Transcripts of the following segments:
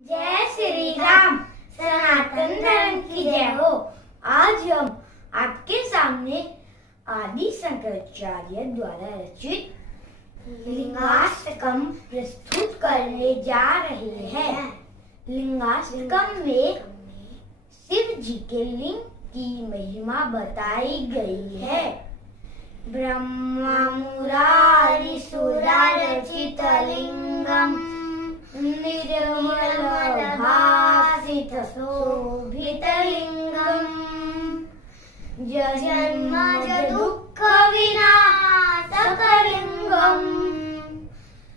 जय श्री राम। सनातन धर्म की जय हो। आज हम आपके सामने आदि शंकराचार्य द्वारा रचित लिंगाष्टकम प्रस्तुत करने जा रहे हैं। लिंगाष्टकम में शिव जी के लिंग की महिमा बताई गई है। ब्रह्मा मुरारी सुरारचित लिंगम निर्मल भासित शोभित लिंगम जन्म दुःख विनाशकलिंगम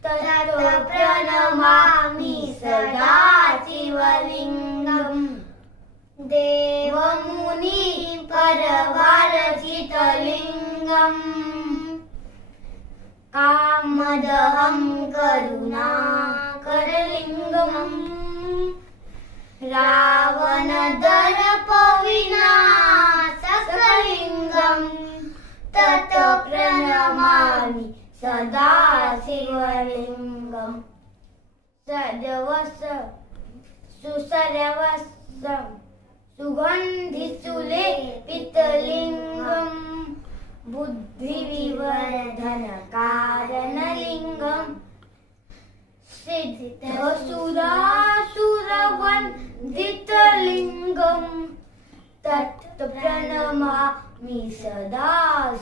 तत् प्रणमामि सदा शिवलिंगम देवमुनि परवारचित लिंगम कामदहं करुणाकरलिंगम रावणदर्प विनाशकलिंगम तत् प्रणमामि सदा शिवलिंगम सुसर्वसं सुगन्धिसुलेपितलिंगम बुद्धिविवर्धन कारणलिंगम सिद्धसुरासुरवन्दितलिंगम तत् प्रणमामि सदा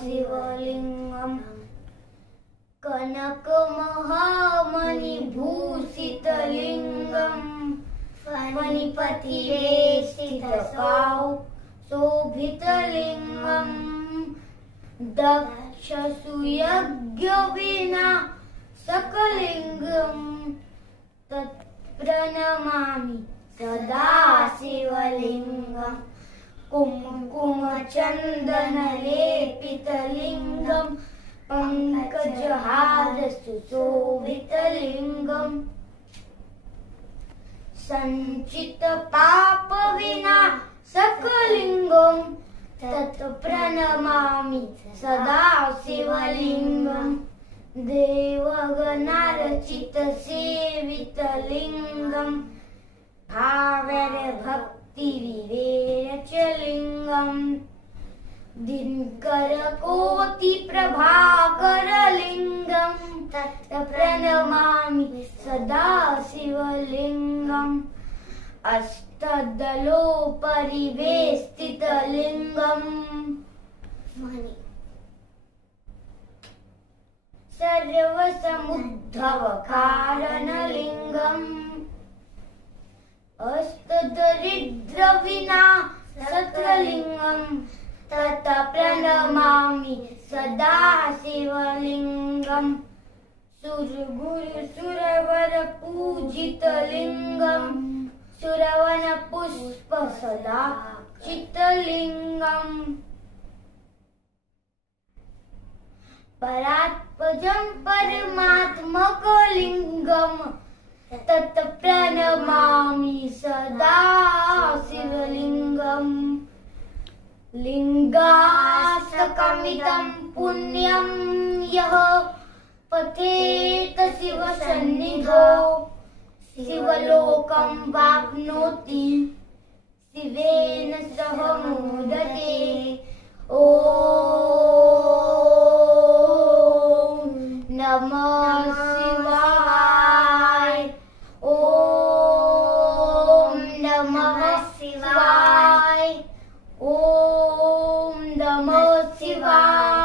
शिवलिंगम कनकमहामणिभूषितलिंगम फणिपतिरे स्थितकाौ शोभितलिंगम दक्षसुयज्ञ विनाशकलिंगम तत् प्रणमामि सदा शिवलिंगम कुमकुम चंदन लेपितलिंगम पंकजहार सुशोभितलिंगम संचित पाप विनाशकलिंगम तत् प्रणमामि सदा शिवलिंगम देवगणार्चित सेवितलिंगम भावर भक्ति विवेच लिंगम दिनकर कोटि प्रभाकर लिंगम तत् प्रणमामि सदा शिवलिंगम अष्टदलो परिवेष्टित लिंगम सर्वसमुद्धव कारणलिंगम अष्टदरिद्र विनाशकलिंगम तत् प्रणमामि सदा शिवलिंगम सुरगुरु सुरवर पूजित लिंगम सुरवन पुष्प सदा चितलिंगम परात्पजं परमात्मकलिंगम तत् प्रणमामि सदा शिवलिंगम लिंगाष्टकमिदं पुण्यं यः पठेत शिवसन्निधौ शिवलोकं वाप्नोति शिवेन सह मोदते। ॐ नमः शिवाय। ॐ नमः शिवाय। ॐ नमः शिवाय।